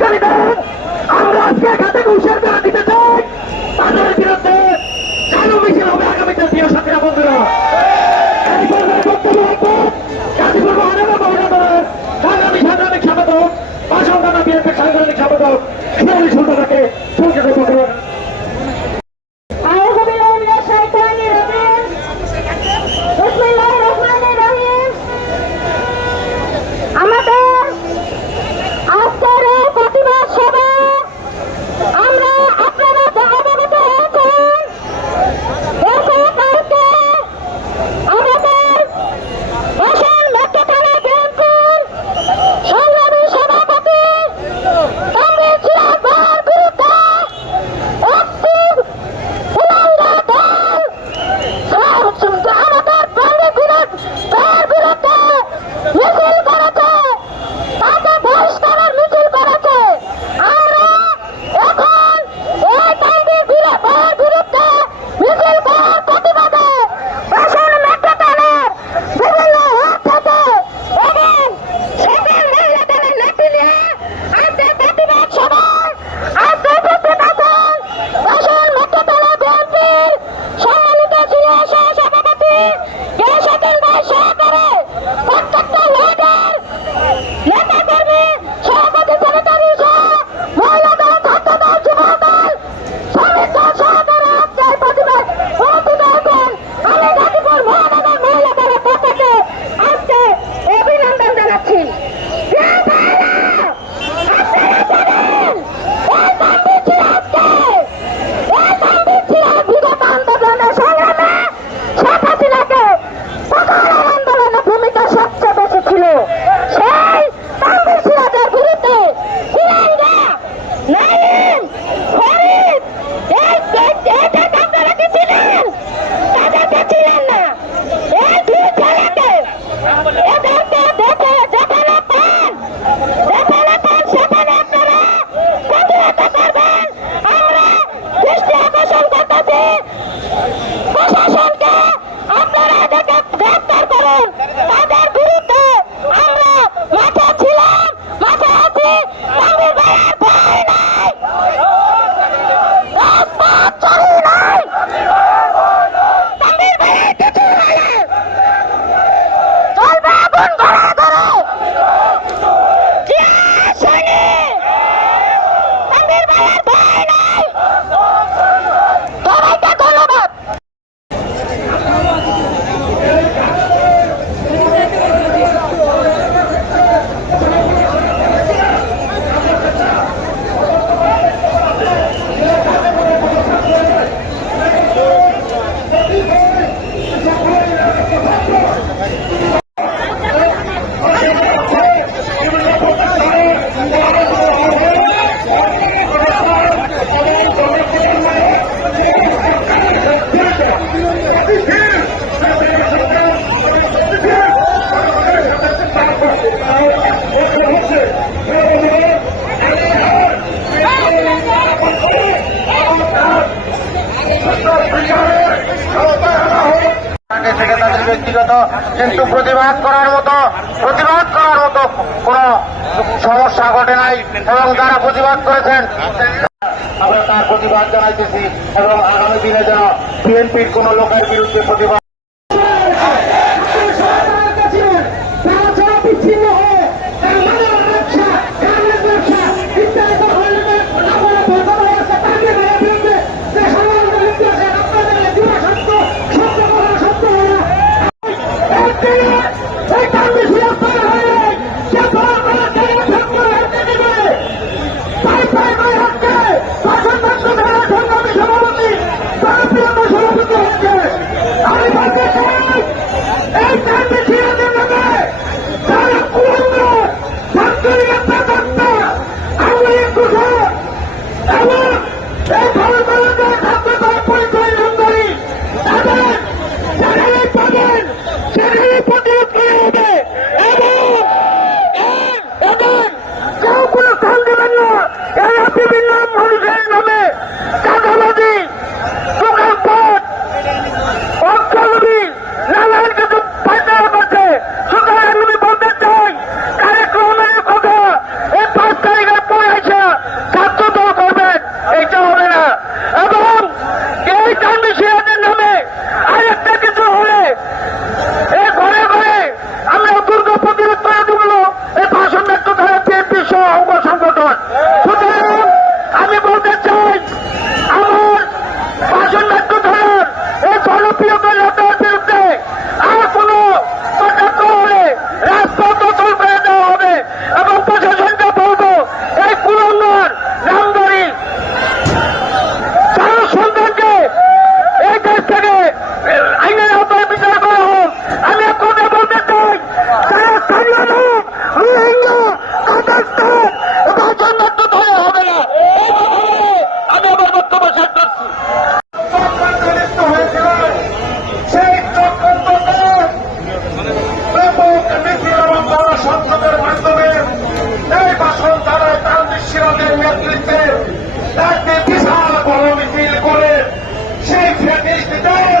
দুষ্কৃতকারীদের আমরা আজকে খাতে ঘুষের করে দিতে চাই। তাদের বিরুদ্ধে চালু মিছিল হবে আগামীতে প্রিয় সাথীরা, বন্ধুরা। আগামী সাংগ্রামিক স্বাগত। বা সংগ্রামী বিরুদ্ধে সাংগ্রামিক স্বাগত ব্যক্তিগত কিন্তু প্রতিবাদ করার মতো, প্রতিবাদ করার মতো কোন সমস্যা ঘটে নাই এবং যারা প্রতিবাদ করেছেন, আমরা তার প্রতিবাদ জানাইতেছি এবং আগামী দিনে যেন বিএনপির কোন লোকের বিরুদ্ধে প্রতিবাদ সেই ফ্যাটিস্টদের